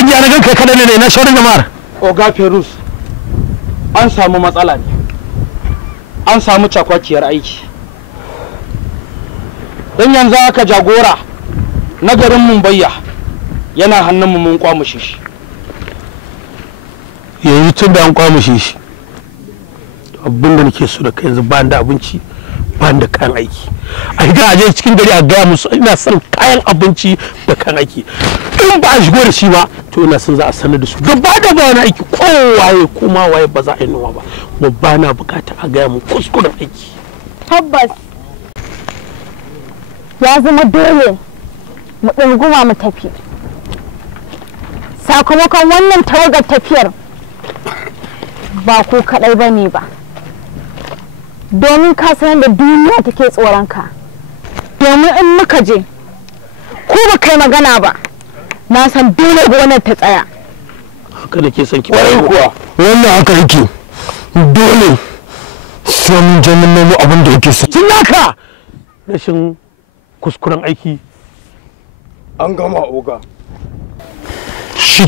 shan giya na gan kai kada ne na shaurin jama'ar. Oga Ferus, an samu matsala ne. An samu cakwakiyar aiki. Don yanzu aka jagora na garin Mumbayya yana hannunmu mun kwamushe shi. Yanzu tun da an kwamushe shi, abin da nake so da kai yanzu ba da abinci ba da kayan aiki. A ga aje cikin gari a gaya musu ina son kayan abinci da kayan aiki. In ba a shigo da shi ba to ina son za a sanar da su gaba da ba wani aiki kowaye kuma waye ba za a yi noma ba. Kuma ba na bukata a gaya mu kuskuren aiki. Tabbas ya zama dole mu ɗunguma mu tafi. Sakamakon wannan tawagar tafiyar ba ku kaɗai ba ne ba. Domin ka san da duniya take tsoronka. Domin in muka je ko ba kai magana ba na san dole gonar ta tsaya. Haka da ke son ki kuwa wannan haka yake dole sai mun je mun nemo abin da yake so. Tun naka rashin kuskuren aiki an gama oga shi